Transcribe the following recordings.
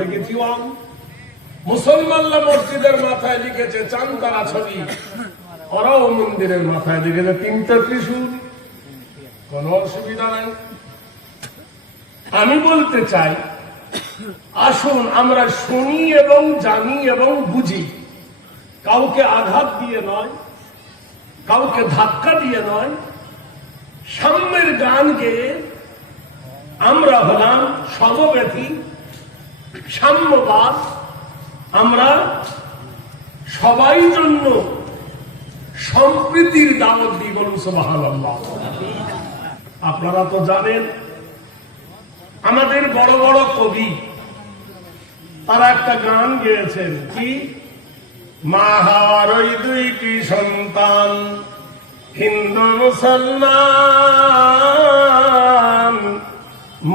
লিখেছি ওয়াম। মুসলমানরা মসজিদের মাথায় লিখেছে চাঁদতারা ছবি, ওরাও মন্দিরের মাথায় লিখেছে তিনটা ত্রিশূল। কোন অসুবিধা নাই। আমি বলতে চাই, আসুন আমরা শুনি এবং জানি এবং বুঝি, কাউকে আঘাত দিয়ে নয়, কাউকে ধাক্কা দিয়ে নয়, সাম্যের গান গেয়ে আমরা হলাম সমব্যথী, সাম্যবাদ। আমরা সবাই জন্য সম্প্রীতির দাওয়াত দিই। বলুন সুবহানাল্লাহ। আপনারা তো জানেন আমাদের বড় বড় কবি তারা একটা গান গেয়েছেন, কি মা হওয়ার ওই দুইটি সন্তান হিন্দু মুসলমান,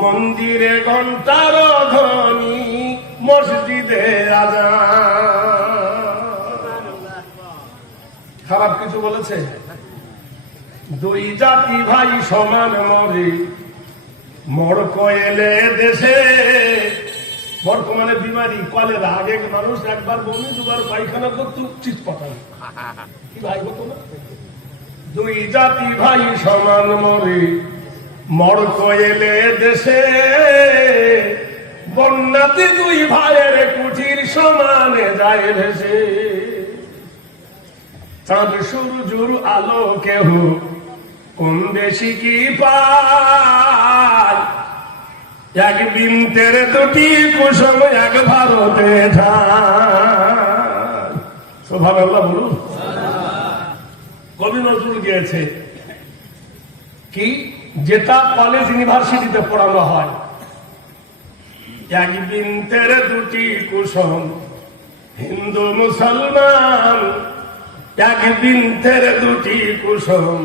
মন্দিরে ঘন্টার ধ্বনি মসজিদে আযান। খারাপ কিছু বলেছে? দুই জাতি ভাই সমান মরে, মড়ক এলে দেশে। মড়ক মানে বিমারি, কলেরা। আগে মানুষ একবার বমি দুবার পায়খানা করতো, চিৎ পাঠান কি ভাই হতো না? দুই জাতি ভাই সমান মরে, মড়ক এলে দেশে। বন্যাতে দুই ভাইয়ের কুঠির সমানে যায় ভেসে। চাঁদ সূর্যের আলো কেহ কম বেশি কি পায়, এক বিন্তের দুটি কুসুম এক ভারতে যায়। সুবহানাল্লাহ বলুন। কবি নজরুল গেয়েছে কি, যেটা কলেজ ইউনিভার্সিটিতে পড়ানো হয়, এক বিন্তের দুটি কুসুম হিন্দু মুসলমান, এক বিন্তের দুটি কুসুম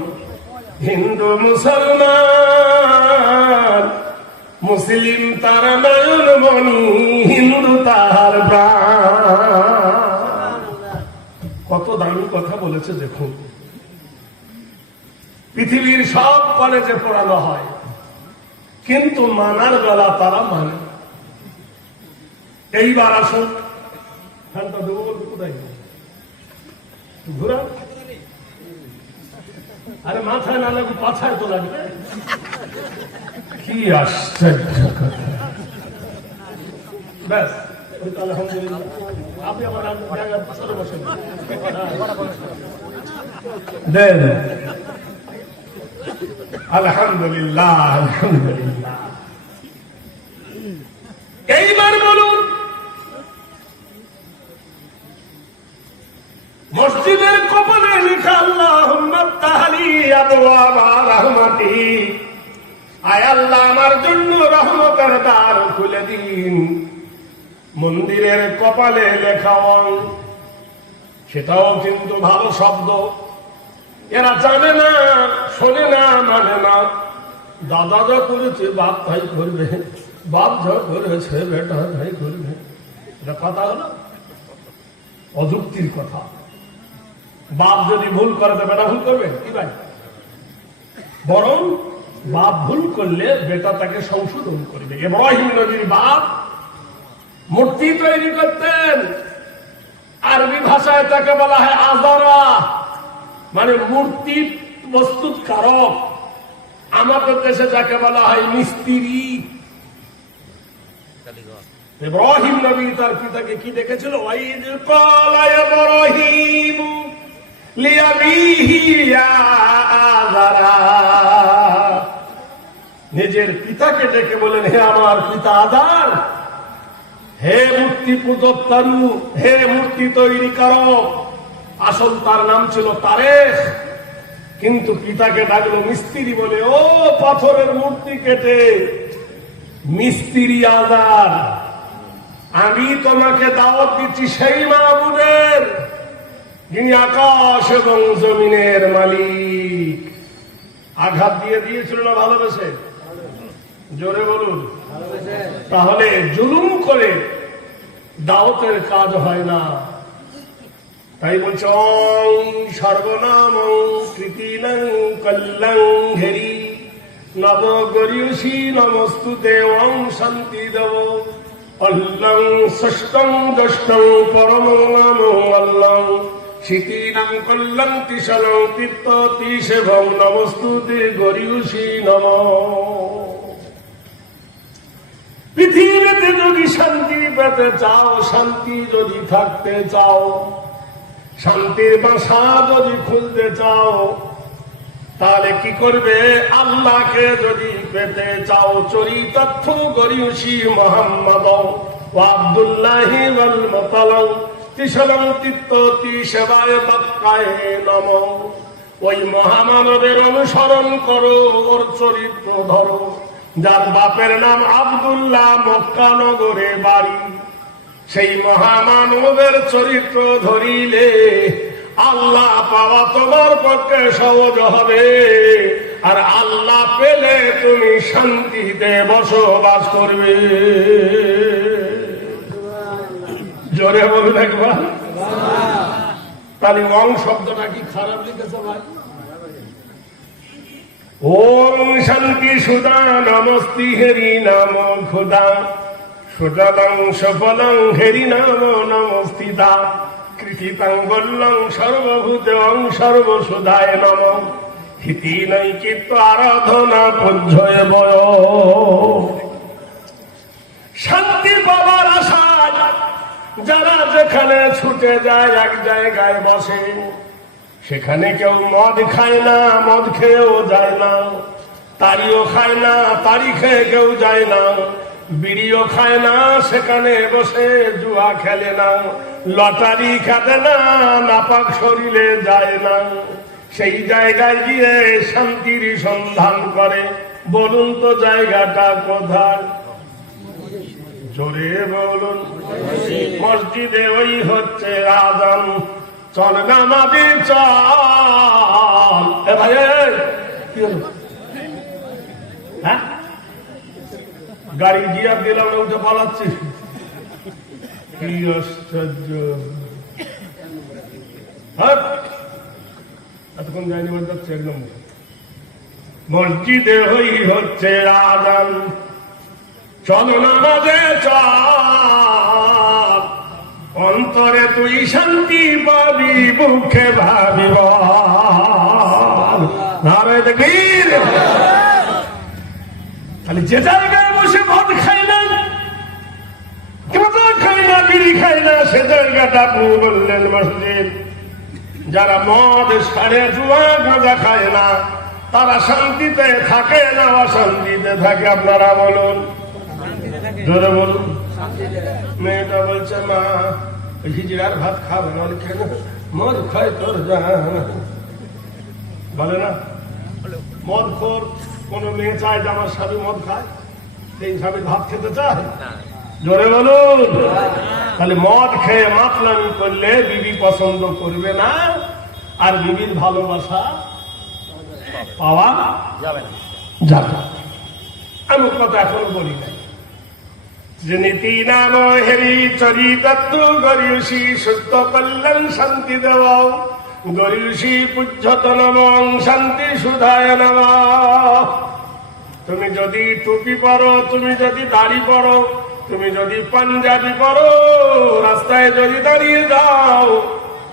হিন্দু মুসলমান। মুসলিম তার নয়ন মণি, হিন্দু তাহার প্রাণ। কত দামি কথা বলেছে দেখুন। পৃথিবীর সব কলেজে পড়ানো হয়, কিন্তু মানার বেলা তারা মানে। এইবার আসুন, ফ্যানটা দেবো বলতে কোথায় ঘুরা? আরে মাথায় না লাগবে, পাছায় তো লাগবে। কি আশ্চর্য কথা। ব্যাস, আলহামদুলিল্লাহ। আপনি আমার জায়গায় বসে দেন। আলহামদুলিল্লাহ, আলহামদুলিল্লাহ। এইবার বলুন, মসজিদের কপালে লিখা আল্লাহুম্মা তাহলি আবওয়াবা রাহমাতি, আয় আল্লাহ আমার জন্য রহমতের দ্বার খুলে দিন। মন্দিরের কপালে লেখা সেটাও কিন্তু ভালো শব্দ। এরা জানে না, শোনে না, মানে না। দাদা যা করেছে বাপ ভাই করবে, বাপ যা করেছে বেটা ভাই করবে। এটা কথা হলো অযুক্তির কথা। বাপ যদি ভুল করে তো বেটা ভুল করবে কি ভাই? বরং বাপ ভুল করলে বেটা তাকে সংশোধন করবে। ইব্রাহিম নবীর বাপ মূর্তি তৈরি করতেন, আরবি ভাষায় তাকে বলা হয় আজারা, মানে মূর্তি প্রস্তুত কারক। আমাদের দেশে যাকে বলা হয় মিস্ত্রি। ইব্রাহিম নবী তার পিতাকে কি দেখেছিল? ওয়াইদ ক্বালা ইব্রাহিম লিআবিহি ইয়া আযারা। নিজের পিতাকে ডেকে বলেন, হে আমার পিতা আযার, হে মূর্তি পূজকতারু, হে মূর্তি তৈরি কারক। আসল তার নাম ছিল তারেখ, কিন্তু পিতাকে ডাকলো মিস্ত্রি বলে। ও পাথরের মূর্তি কেটে মিস্ত্রি আযার, আমি তোমাকে দাওয়াত দিচ্ছি সেই মাবুদের যিনি আকাশ এবং জমিনের মালিক। আঘাত দিয়ে দিয়েছিল না ভালোবেসে? জোরে বলুন। তাহলে জুলুম করে দাওয়াতের কাজ হয় না। তাই বলছে সর্বনাম কৃতিলং কল্লং ঘেরি নব গরিয়সী নমস্তুতে ওং শান্তি দেব। অল্লং ষষ্ঠং দষ্টং পরমং নমো অল্লং শীতিনাং কল্লং তিসলং তীর্থ তিসেভং নমস্তুতে গরিয়সী নমঃ। পৃথিবীতে যদি শান্তি পেতে চাও, শান্তি যদি থাকতে চাও, শান্তির বাসা যদি খুলতে চাও, তাহলে কি করবে? আল্লাহকে যদি পেতে চাও, চরিতার্থ গরিয়সী মোহাম্মদ ও আব্দুল্লাহি ওয়াল মুতালাও তিসলং তীর্থ তিসেবায় মক্কায় নমঃ। ওই মহামানবের অনুসরণ করো, ওর চরিত্র ধরো, যার বাপের নাম আব্দুল্লাহ, মক্কা নগরে বাড়ি। সেই মহামানবের চরিত্র ধরিলে আল্লাহ পাওয়া তোমার পক্ষে সহজ হবে, আর আল্লাহ পেলে তুমি শান্তিতে বসবাস করবে। জোরে বলুন একবার। তাহলে ওং শব্দটা কি খারাপ লিখেছে ভাই? ওম শান্তি সুদা নমস্তি হেরি নাম খুদা সুদলং সফলং হেরি নাম নমস্তিদা কৃতিতাং বল্লং সর্বভূতং সর্বসুধায় নম হিতি নৈকিত্ব আরাধনা পূজ্যয় বয়। শান্তি পাবার আশায় যারা যেখানে ছুটে যায়, এক জায়গায় বসে, সেখানে কেউ মদ খায় না, মদ খেয়েও যায় না, তাড়িও খায় না, তাড়ি খেয়ে কেউ যায় না, বিড়িও খায় না, সেখানে বসে জুয়া খেলে না, লটারি খেতে না, নাপাক শরীরে যায় না। সেই জায়গায় গিয়ে শান্তির সন্ধান করে। বলুন তো জায়গাটা কোথায়? জোরে বলুন। মসজিদে ওই হচ্ছে আযান, চল নামাজে চল। এ ভাই কি হলো? হ্যাঁ, গাড়ি গিয়া দিলাম, উঠে পালাচ্ছি। কি আশ্চর্য! এতক্ষণ যায়নি, যাচ্ছে একদম। মসজিদে হই হচ্ছে আযান, চল নামাজে চল। অন্তরে তুই শান্তি পাবি, মুখে ভাবিব নারে দেখবীর। খালি যে জায়গায় বসে মদ খাই না, গাঁজা খাই না, বিড়ি খাই না, সে জায়গাটা আপনি বললেন মসজিদ। যারা মদ সারে জুয়া গাঁজা খায় না, তারা শান্তিতে থাকে না অশান্তিতে থাকে? আপনারা বলুন, জোরে বলুন। মেয়েটা বলছে, মা হিজড়ার ভাত খাবে না। কেন? মদ খায় তোর বলে না। মদ খোর কোন মেয়ে চায় যে আমার স্বামী মদ খায়? এই স্বামী ভাত খেতে চায়? জোরে বলুন। তাহলে মদ খেয়ে মাতলামি করলে বিবি পছন্দ করবে না, আর বিবির ভালোবাসা পাওয়া যাবে না। আমি কথা এখনো বলি নাই যে নীতি নাম হেরি চরিতাত্ম গরিয়সী সত্য কল্যাণ শান্তি দেব গরিয়সী পূজ্যত নমঃ শান্তি সুধায় নমঃ। তুমি যদি টুপি পরো, তুমি যদি দাড়ি পরো, তুমি যদি পাঞ্জাবি পরো, রাস্তায় যদি দাঁড়িয়ে যাও,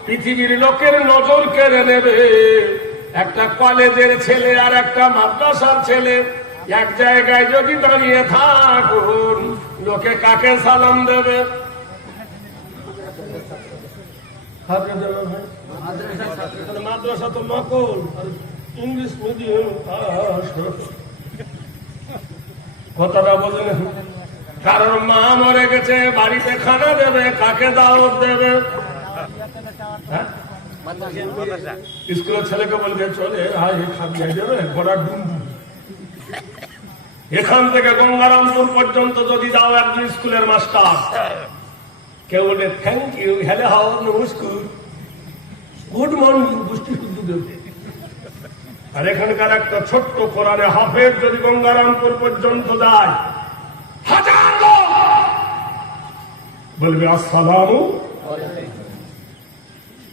পৃথিবীর লোকের নজর কেড়ে নেবে। একটা কলেজের ছেলে আর একটা মাদ্রাসার ছেলে এক জায়গায় যদি দাঁড়িয়ে থাকুন, লোকে কাকে সালাম দেবে? মাদ্রাসা তো নকল, ইংলিশ মিডিয়াম। কথাটা বোঝেন? কারণ মা মরে গেছে, বাড়িতে খানা দেবে, কাকে দাওয়াত দেবে? স্কুলের ছেলেকে বলবে চলে খাইয়ে দেবে ঘোড়ার ডুমডু। এখান থেকে গঙ্গারামপুর পর্যন্ত যদি যাও, একজন স্কুলের মাস্টার কেউ বলে থ্যাংক ইউ, হ্যালো হাও, নমস্কার, গুড মর্নিং, পুষ্টি শুদ্ধ দেবে। আর এখানকার একটা ছোট্ট কোরআনে হাফেজ যদি গঙ্গারামপুর পর্যন্ত যায়, হাজার লোক বলবে আসসালামু।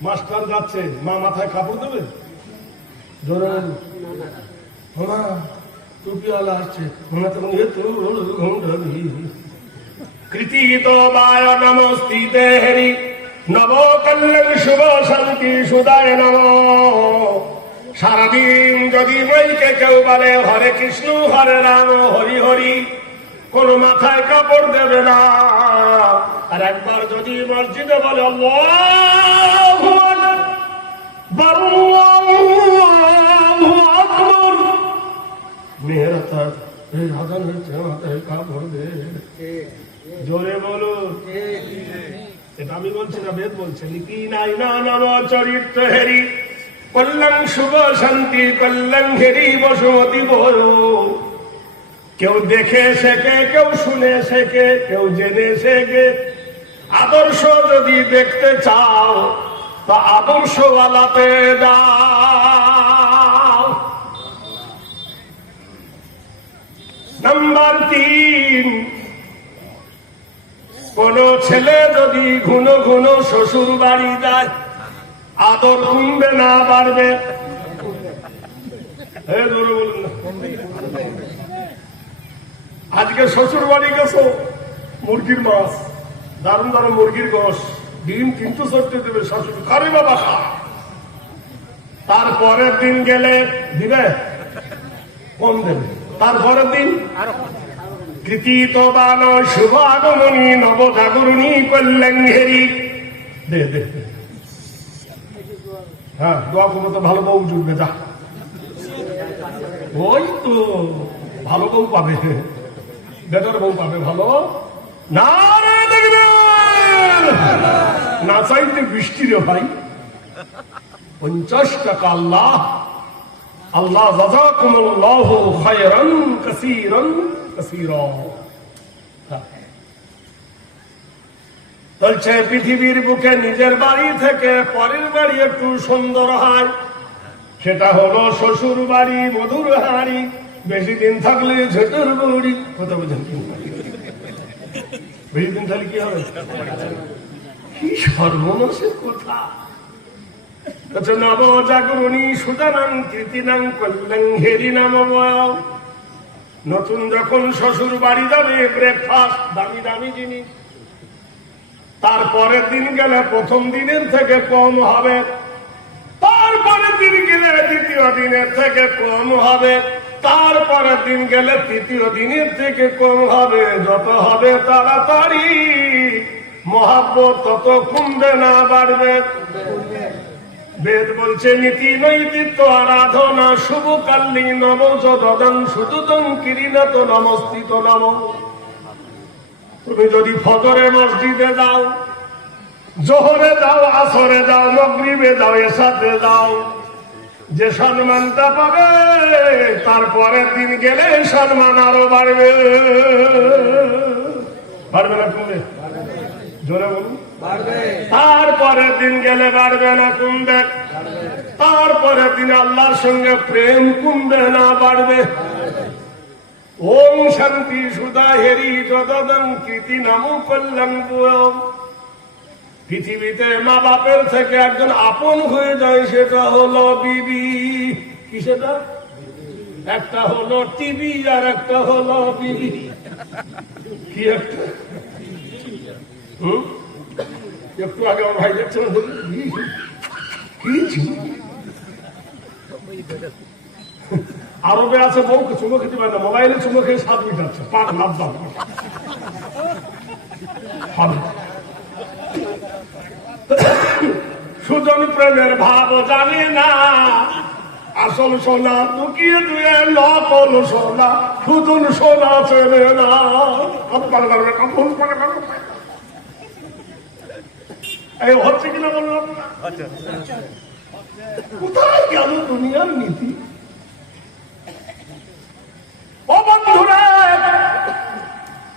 মাস্টার যাচ্ছে, মা মাথায় কাপড় দেবে? জোরে টুপিওয়ালা আসছে, তখন কৃতিত বায় নমস্তিতে হেরি নব কল্যাণ শুভ শান্তি সুদায় নম। সারাদিন যদি মাইকে কেউ বলে হরে কৃষ্ণ হরে রাম হরি হরি, কোন মাথায় কাপড় দেবে না। আর একবার যদি মসজিদে বলে আল্লাহু আকবার, আল্লাহু আকবার, মেহরতা এই আজান হচ্ছে মাথায় কাপড় দে। জোরে বলো, এটা আমি বলছি না, বেদ বলছে। লিখি নাই না নব চরিত্র হেরি কল্যাণ শুভ শান্তি কল্যাণ হেরি বসুমতি বড়। কেউ দেখে শেখে, কেউ শুনে শেখে, কেউ জেনে শেখে। আদর্শ যদি দেখতে চাও তা আদর্শওয়ালাতে দাও। নাম্বার 3, কোন ছেলে যদি ঘন ঘন শ্বশুর বাড়ি যায়, আদর কমবে না বাড়বে? আজকে শ্বশুর বাড়ি গেছো, মুরগির মাছ, দারুণ দারুণ মুরগির গোশ, ডিম কিন্তু সত্যি দেবে শাশুড়ি, খারে বাবা খা। তারপরের দিন গেলে দিবে, কম দেবে। তারপরের দিন কৃতিত বান শুভ আগমনী নবজাগরণী কল্যাণ হেরি দে দে। হ্যাঁ, দোয়া করবো তো ভালো বউ জুটবে। যা, ওই তো ভালো বউ পাবে, বেটার বউ পাবে ভালো। না রে দেখবে না চাইতে বৃষ্টি রে ভাই, 50 টাকা আল্লাহ আল্লাহ জাযাকুমুল্লাহু খায়রান কাসীরান কাসীরা। বলছে পৃথিবীর বুকে নিজের বাড়ি থেকে পরের বাড়ি একটু সুন্দর হয়, সেটা হলো শ্বশুর বাড়ি মধুর হাড়ি। বেশি দিন থাকলে ঝেটের বড়ি, কথা বোঝেন? বেশি দিন থাকলে কি হবে? কি সর্বনাশের কথা। নব জাগরণী সুদানাং কৃতিনাং কল্যাণ হেরি নাম। নতুন যখন শ্বশুর বাড়ি যাবে, ব্রেকফাস্ট দামি দামি জিনিস। তারপরের দিন গেলে প্রথম দিনের থেকে কম হবে, তারপরের দিন গেলে দ্বিতীয় দিনের থেকে কম হবে, তারপরের দিন গেলে তৃতীয় দিনের থেকে কম হবে। যত হবে তাড়াতাড়ি মহাব্বত তত কমবে না বাড়বে। বেদ বলছে নীতি নৈতিত্ব আরাধনা শুভ কাল্লি নব যদং সুদুদং কিরিণত নমস্তিত নম। তুমি যদি ফজরে মসজিদে যাও, জোহরে যাও, আসরে যাও, মাগরিবে যাও, এশাতে যাও, যে সম্মানটা পাবে তারপরের দিন গেলে সম্মান আরো বাড়বে। বাড়বে না কমবে? জোরে বলুন। তারপরের দিন গেলে বাড়বে না কমবে? তারপরের দিন আল্লাহর সঙ্গে প্রেম কমবে না বাড়বে? ওম শান্তি সুদা হেরি যদং কৃতি নামু কল্যাণ। পৃথিবীতে মা বাপের থেকে একজন আপন হয়ে যায়, সেটা হলো বিবি। কি সেটা? একটা হলো টিভি আর একটা হলো বিবি। কি একটা? একটু আগে আমার ভাই দেখছেন আরবে আছে বউকে চুমো খেতে পারে না, মোবাইলে চুমো খেয়ে 7 মিনিট আছে, পাক লাভ দাম। সুজন প্রেমের ভাব জানে না, আসল সোনা লুকিয়ে দুয়ে নকল সোনা, সুজন সোনা চেনে না। এই হচ্ছে কিনা বললাম না? কোথায় গেল দুনিয়ার নীতি? ও বন্ধুরা,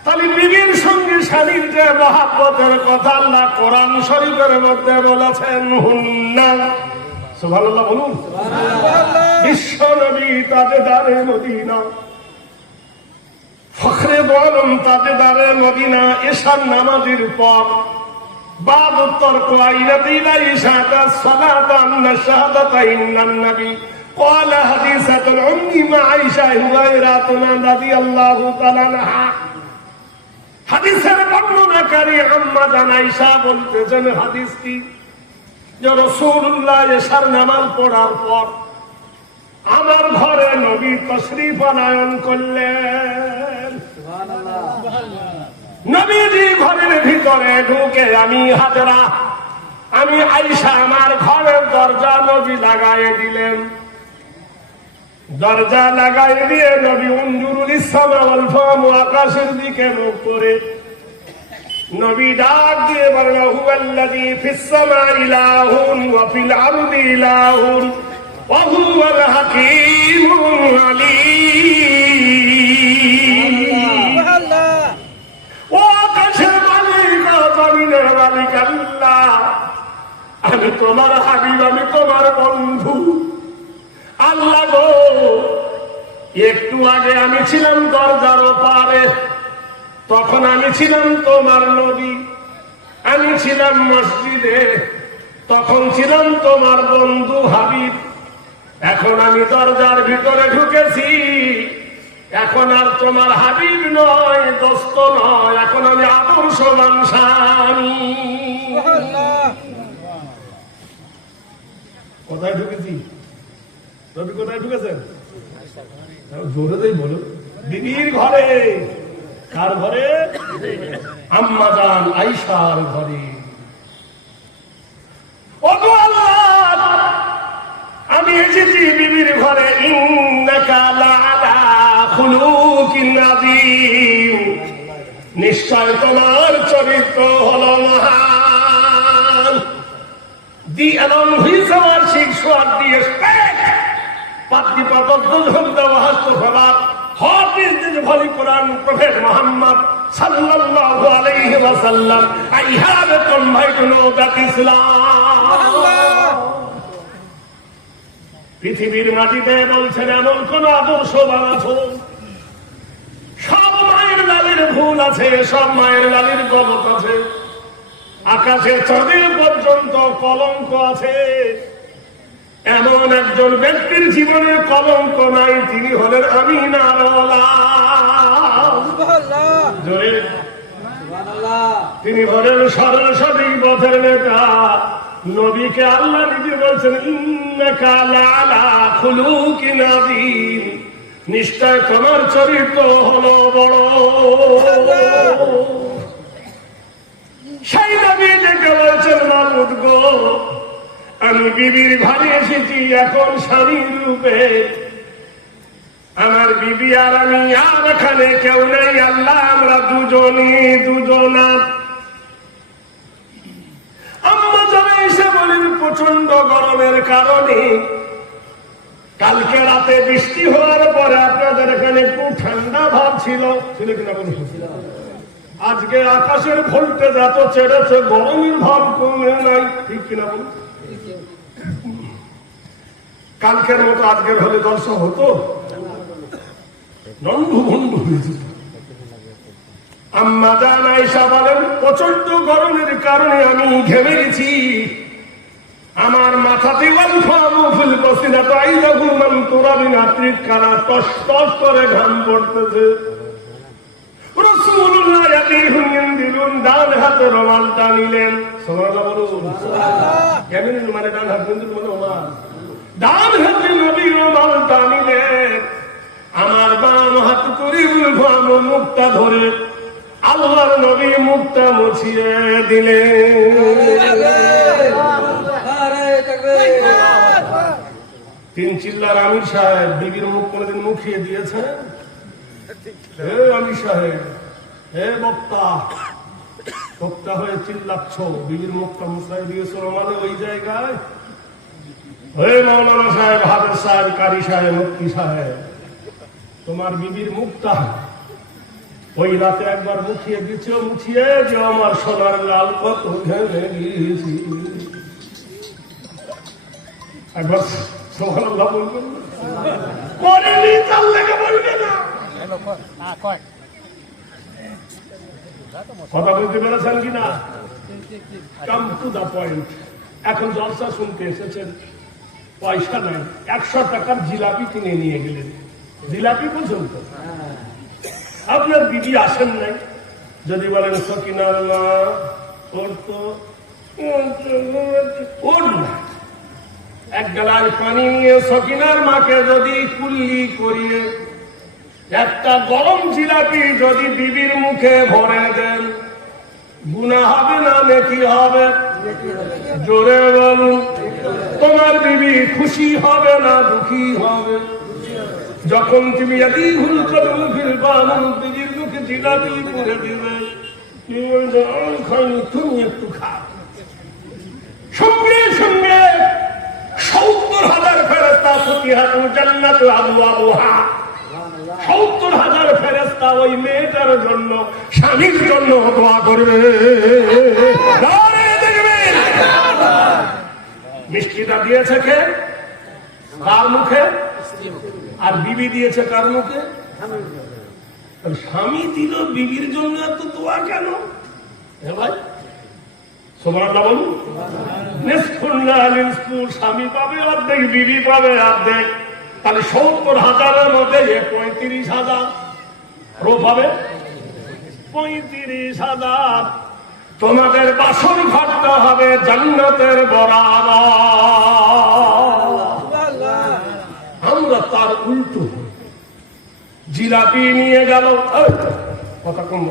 তাহলে বিবির সঙ্গে স্বামীর যে মহাব্বতের কথা আল্লাহ কোরআন শরীফের মধ্যে বলেছেন, হুন্না সুবহানাল্লাহ বলুন। বিশ্ব নবী তাজেদারে মদিনা, ফখরে বলম তাজেদারে মদিনা, এশার নামাজের পর বাদ উত্তর কোয়াইলাতিলা ইশাদা সালাতান শাহাদাতাইন নবী قال حديثة العمي مع عائشة هريرة رضي الله تعالى عنها হাদিসের বর্ণনাকারী আম্মা জান আয়েশা বলতেছেন, হাদিস কি যে রাসূলুল্লাহ এশার নামাজ পড়ার পর আমার ঘরে নবী তশরিফ আনয়ন করলেন। নবীজি ঘরের ভিতরে ঢুকে আমি হাজরা, আমি আয়েশা আমার ঘরের দরজা নবী লাগাই দিলেন। দরজা লাগাই দিয়ে নবী উনজুরুল ইসসামা ওয়াল ফাম, আকাশের দিকে মুখ করে নবী ডাক দিয়ে বলেন, হুয়াল্লাযী ফিস সামাই ইলাহুন ওয়া ফিল আরদি ইলাহুন ওয়া হুয়াল হাকীমুল আলীম। ও আকাশের মালিক, জমিনের মালিক আল্লাহ, আমি তোমার হাবিব, আমি তোমার বন্ধু। আল্লাহ গো, একটু আগে আমি ছিলাম দরজার ওপারে, তখন আমি ছিলাম তোমার নবী। আমি ছিলাম মসজিদে, তখন ছিলাম তোমার বন্ধু হাবিব। এখন আমি দরজার ভিতরে ঢুকেছি, এখন আর তোমার হাবিব নয়, দোস্ত নয়, এখন আমি আদর্শবান স্বামী। কোথায় ঢুকেছি? রবি কোথায় ঢুকেছেন? জোরে দেই বলো। বিবির ঘরে। কার ঘরে? আম্মা জান আয়েশার ঘরে। ওগো আল্লাহ, আমি এসেছি বিবির ঘরে। ইন্নাকা লাআলা খুলুকিন আযীম, নিশ্চয় তোমার চরিত্র হলো মহান। The along with our sexual respect, but the purpose of the Wahastufala, what is this Holy Quran, Prophet Muhammad sallallahu alayhi wa sallam? I have a convey to know that Islam. পৃথিবীর মাটিতে বলছেন এমন কোন আদর্শবান আছে? সব মায়ের লালের ভুল আছে, সব মায়ের লালের গলত আছে, আকাশে চাঁদের পর্যন্ত কলঙ্ক আছে। এমন একজন ব্যক্তির জীবনে কলঙ্ক নাই, তিনি হলেন আমিনার ওলাদ। তিনি হলেন সরল সঠিক পথের নেতা। নবীকে আল্লাহ নিজে বলছেন, ইন্নাকা লাআলা খুলুকিন আযীম, নিশ্চয় তোমার চরিত্র হলো বড়। সেই নবী ডেকে বলছেন, মাবুদ গো, আমি বিবির ঘরে এসেছি এখন স্বামীর রূপে। আমার বিবি আর আমি, আর এখানে কেউ নেই আল্লাহ, আমরা দুজনা। আম্মা জানা এসে বলেন, প্রচন্ড গরমের কারণে কালকে রাতে বৃষ্টি হওয়ার পরে আপনাদের এখানে একটু ঠান্ডা ভাব ছিল কিনা বলুন? আজকে আকাশের ভোল্টেজ এত চেড়েছে, গরমের ভাব কমে নাই, ঠিক কিনা বলুন? কালকের মতো আজকের হলে দর্শক হতো, নন্দ ভন্ড হয়েছে। আম্মা জান আয়েশা বলেন, প্রচন্ড গরমের কারণে আমি ঘেমে গেছি। আমার মাথাতে টস টস করে ঘাম পড়তেছে। রাসূলুল্লাহ ডান হাতে রুমালটা নিলেন। সুবহানাল্লাহ বলুন। কেমন মানে ডান হাত কিন্তু রুমাল, ডান হাতে নবী রুমালটা নিলেন। আমার বাম হাত করে মুখটা ধরে আল্লাহর নবী মুখটা মুছিয়ে দিলেন। তিন চিল্লার আমির সাহেব বিবির মুখ কোনদিন মুখিয়ে দিয়েছেন? হে আমির সাহেব, হে বক্তা হয়ে চিল্লাচ্ছ, বিবির মুখটা মুছাই দিয়েছ মানে ওই জায়গায়? হে মৌলানা সাহেব, হাফেজ সাহেব, কারি সাহেব, মুফতি সাহেব, তোমার বিবির মুখটা ওই রাতে একবার মুখিয়ে দিচ্ছ, মুছিয়ে যে আমার সোনার লাল কত ঘেমে গিয়েছি। একবার সুবহানাল্লাহ বলবেন না? করেনি তার লেগে বলবে না। কথা বলতে পেরেছেন কিনা? Come to the point. এখন জলসা শুনতে এসেছেন, পয়সা নাই, 100 টাকার জিলাপি কিনে নিয়ে গেলেন। জিলাপি বুঝুন তো, আপনার বিবি আসেন নাই, যদি বলেন সকিনার মা পড়তো, ওর না, এক গ্লাস পানি নিয়ে সকিনার মাকে যদি কুল্লি করিয়ে একটা গরম জিলাপি যদি বিবির মুখে ভরে দেন, গুনাহ হবে না নেকি হবে? জোরে বলুন। তোমার বিবি খুশি হবে না দুঃখী হবে? যখন তুমি বিবির মুখে জিলাপি করে দিবে, তুমি একটু খাও, সঙ্গে সঙ্গে 70,000 ফেরেশতা ফতিহাতু জান্নাতু আবওয়াবুহা, 70,000 ফেরেশতা ওই মেয়েটার জন্য, স্বামীর জন্য দোয়া করবে। দেখবেন মিষ্টিটা দিয়েছে কে? কার মুখে? আর বিবি দিয়েছে কার মুখে? স্বামী দিল বিবির জন্য এত দোয়া কেন? ভাই সুবহানাল্লাহ বলুন। স্বামী পাবে অর্ধেক, বিবি পাবে অর্ধেক, তাহলে 70,000-এর মধ্যে 35,000 রো পাবে। 35,000 তোমাদের বাসন ঘরটা হবে জান্নাতের বরাবর। আমরা তার উল্টো জিলাপি নিয়ে গেল, কথা কম,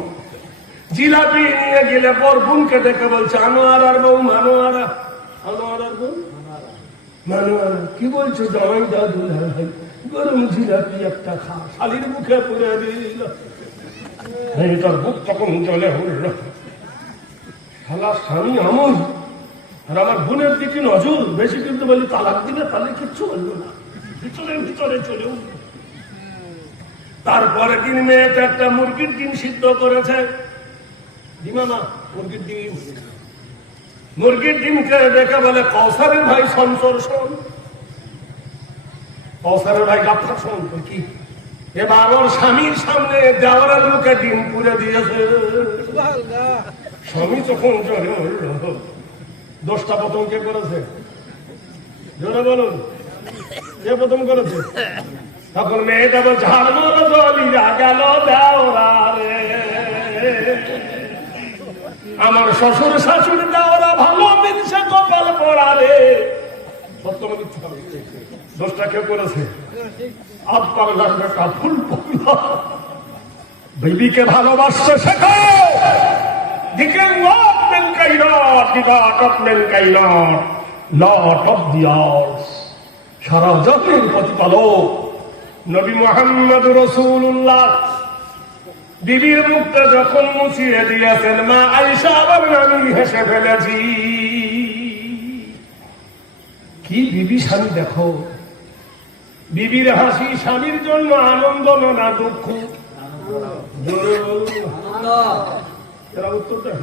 জিলাপি নিয়ে গেলে পর বোনকে দেখে বলছে আনোয়ার আর বউ, মানোয়ারা, আনোয়ার আর বউ মানোয়ারা, কি বলছো জামাই দাদু? গরম জিলাপি একটা খা, শালির মুখে পুরে দিল, তার বুক তখন জলে উঠল। শালা স্বামী আমল আর আমার বোনের দিকে নজর বেশি, কিন্তু বলি তালাক দিলে তাহলে কিচ্ছু বলবো না, ভিতরে ভিতরে চলে উঠল। তারপরে দিন মেয়েটা একটা মুরগির ডিম সিদ্ধ করেছে, ডিমানা মুরগির ডিম, মুরগির ডিমকে দেখে বলে কৌসারের ভাই সঞ্চর শোন, কৌসারের ভাই গাফার শোন। কি এবার ওর স্বামীর সামনে দেওয়ারের মুখে ডিম পুড়ে দিয়েছে। স্বামী তখন জোরে উঠল, দোষটা প্রথম কে করেছে? জোরে বলুন, কে প্রথম করেছে? তখন মেয়েটা বলছে গেল দেওয়ারে, আমার শ্বশুর শাশুড়ি দেওয়ারা ভালো মিলছে কপাল পড়া রে। সত্য না মিথ্যা? দোষটা কে করেছে? আপনার লাগবে কাফুল বিবিকে ভালোবাসতে শেখো। দিকে সারা জাতির প্রতিপালক নবী মুহাম্মদ রাসূলুল্লাহ বিবির মুখটা যখন মুছিয়ে দিয়েছেন, মা আয়েশা আবার আমি হেসে ফেলেছি। কি বিবি স্বামী দেখো, বিবির হাসি স্বামীর জন্য আনন্দ না দুঃখ? এরা উত্তর দেয়।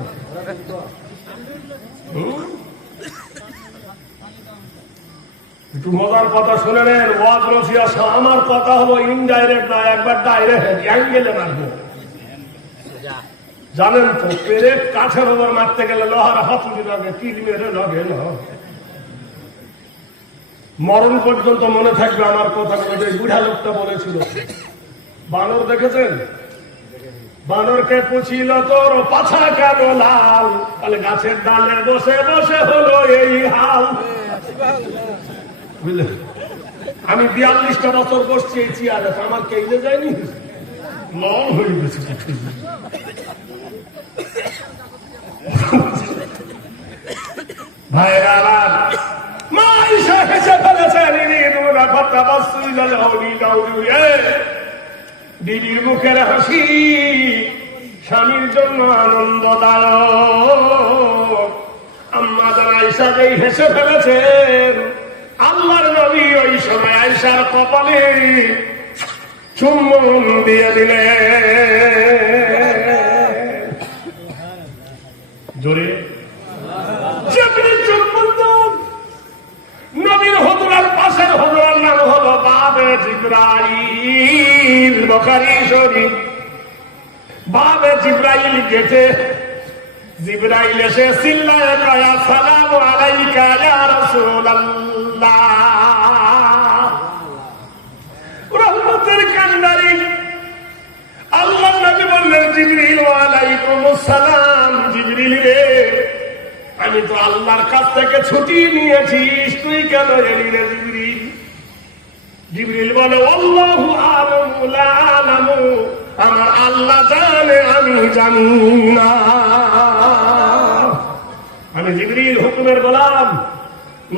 একটু মজার কথা শুনে নেন, ওয়াজ নসিহত। আমার কথা হলো ইনডাইরেক্ট না, একবার ডাইরেক্ট অ্যাঙ্গেলে মারবো। জানেন তো পেরেক কাঠের ওপর মারতে গেলে লোহার হাতুড়ি লাগে, তিল মেরে লাগে না। মরণ পর্যন্ত মনে থাকবে আমার কথা। বুড়া লোকটা বলেছিল, বানর দেখেছেন? বানরকে পুছিল তোর পাছা কেন লাল, তাহলে গাছের ডালে বসে বসে হলো এই হাল। বুঝলেন? আমি 42টা বছর বসছি এই চেয়ারে, আমার কেইলে যায়নি, লং হয়ে গেছে। ভাইরা মা আয়েশা হেসে ফেলেছেন, বিবির মুখের হাসি স্বামীর জন্য আনন্দদায়ক। আম্মা জান আয়েশা যেই হেসে ফেলেছেন, আল্লাহর নবী ওই সময় আয়েশার কপালে চুম্বন দিয়ে দিলেন। জোরে নবীর হুজরার পাশের হুজরার নাম হলো বাবে জিবরাইল। বুখারী শরীফ। বাবে জিবরাইল গেছে, জিবরাইল এসে চিল্লায়ে কয় আসসালামু আলাইকা ইয়া রাসূলুল্লাহ। রহমতের কান্ডারি আল্লাহর নবী বললেন বললেন, জিবরিল ওয়া আলাইকুমুস সালাম। জিবরিল রে, আমি তো আল্লাহর কাছ থেকে ছুটি নিয়েছিস, তুই কেন এলি রে জিবরিল? জিবরিল বলে, আল্লাহু আ'লামু লা আ'লামু, আমার আল্লাহ জানে, আমি জানি না। আমি জিবরিল হুকুমের গোলাম।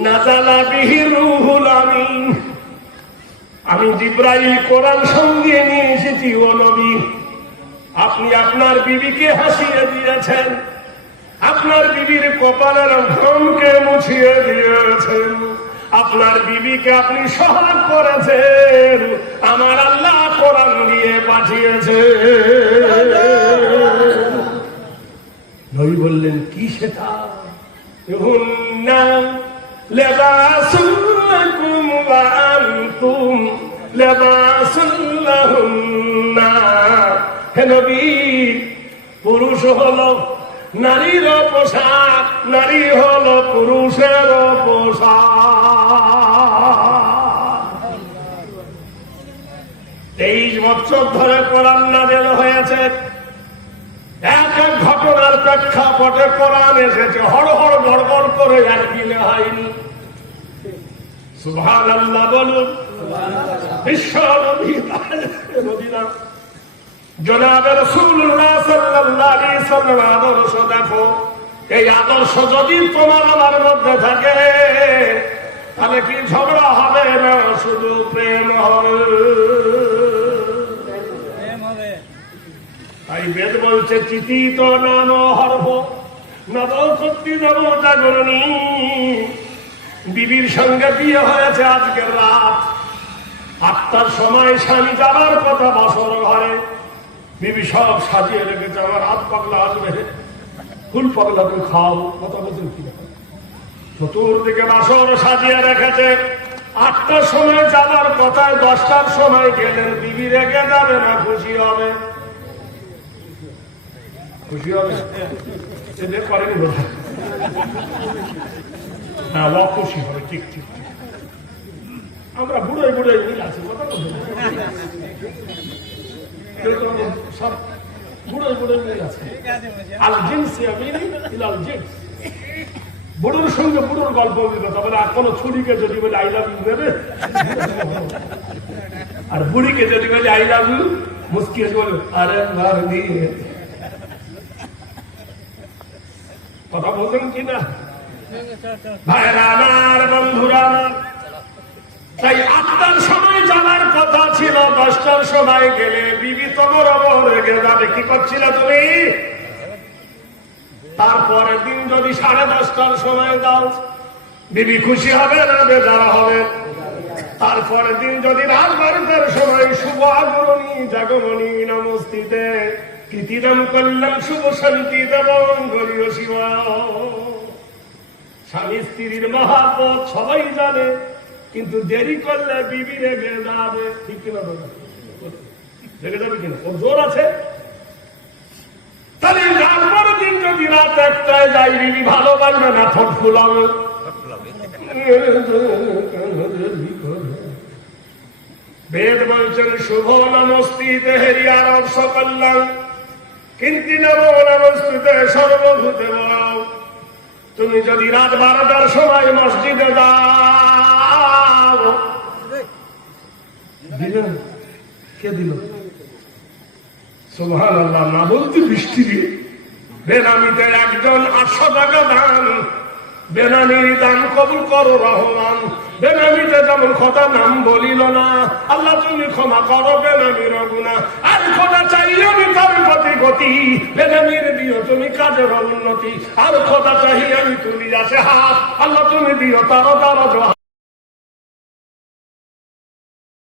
নাযালা বিহি রূহুল আমিন, আমি জিবরাইল কোরআন সঙ্গে নিয়ে এসেছি। ও নবী, আপনি আপনার বিবিকে হাসিয়ে দিয়েছেন, আপনার বিবির কপালের ঘামকে মুছিয়ে দিয়েছেন, আপনার বিবিকে আপনি সহায় করেছেন, আমার আল্লাহ কোরআন দিয়ে পাঠিয়েছে। নবী বললেন, কি সেটা? হুন্না লিবাসুল লাকুম ওয়া আনতুম লিবাসুল লাহুন্না। হে নবী, পুরুষ হলো নারীর পোশাক, নারী হলো পুরুষের পোশাক। 23 বছর ধরে কোরআন নাযিল হয়েছে, এক এক ঘটনার প্রেক্ষাপটে কোরআন এসেছে, হড় হড় গড়গড় করে আর কিনে হয়নি। সুবহানাল্লাহ বলুন। বিশ্ব নবী মদিনা জনাবে রাসূলুল্লাহ সাল্লাল্লাহু আলাইহি সাল্লাম আদর্শ দেখো। এই আদর্শ যদি তোমার আমার মধ্যে থাকে, তাহলে কি ঝগড়া হবে না, শুধু প্রেম হবে। তাই বেদ বলছে, চিতিত নাম হর্ব নবকর্তী নব জাগরণী। বিবির সঙ্গে বিয়ে হয়েছে আজকের রাত 8টার সময়, স্বামী যাবার কথা বছর ঘরে। বিবি সব সাজিয়ে রেখেছে, আমার হাত পাগলা আসবে, ফুল পাগলা তুমি খাও, কথা বলছেন কি? চতুর্দিকে বাসর সাজিয়ে রেখেছে। 8টার সময় যাবার কথায় 10টার সময় গেলেন। বিবি রেখে যাবে না খুশি হবে? খুশি হবে? এদের করেনি বোধ, হ্যাঁ অখুশি হবে। ঠিক ঠিক ঠিক, আমরা বুড়োই বুড়োই মিল আছি, কথা বলছেন সব বুড়োই বুড়োই মিল আছে। আল জিনস ইয়ামিনি ইলাল জিনস, বুড়োর সঙ্গে বুড়োর গল্প মিল কথা বলে। আর কোন ছুরিকে যদি বলে আই লাভ ইউ দেবে, আর বুড়িকে যদি বলে আই লাভ ইউ মুস্কিয়ে বলে আরে মার দিয়ে। কথা বলছেন কিনা ভাইরা আমার, বন্ধুরা আমার? তাই 8টার সময় যাওয়ার কথা ছিল, 10টার সময় গেলে বিবি তোমার রেগে যাবে। কি করছিল তুমি? তারপরের দিন যদি 10:30টার সময় যাও, বিবি খুশি হবে না বেজার হবে? তারপরের দিন যদি রাত 12টার সময় শুভ আগমনী জাগমনী নমস্তিতে কৃতিদাম কল্যাণ শুভ শান্তি দেবং গরীয় শিবা। স্বামী স্ত্রীর মহাপদ সবাই জানে, কিন্তু দেরি করলে বিবি রেগে যাবে। ঠিক কিনা? রেগে যাবে কিনা? ওর জোর আছে। তাহলে তারপরের দিন যদি রাত 1টায় যাই, বিবি ভালোবাসবে না, ঠোঁট ফুলাবে। বেদ বলছেন, শুভ নমস্তিতে হেরিয়ার অর্শ কল্যাণ, কিন্তু নমো নমস্তিতে সর্বভূতে বড়। তুমি যদি রাত 12টার সময় মসজিদে যাও, দিলেন কে দিল? সুবহানাল্লাহ না বলতে বৃষ্টি দিয়ে বেনামিতে একজন 800 টাকা দান, বেনামির দান কবুল করো রহমান। বেনামিতে যেমন কথা নাম বলিল না, আল্লাহ তুমি ক্ষমা করো বেনামির গুনাহ। আর খোদা চাই আমি তার প্রতি গতি, বেনামির দিও তুমি কাজের উন্নতি। আর খোদা চাই আমি তুলি আসে হাত, আল্লাহ তুমি দিও তার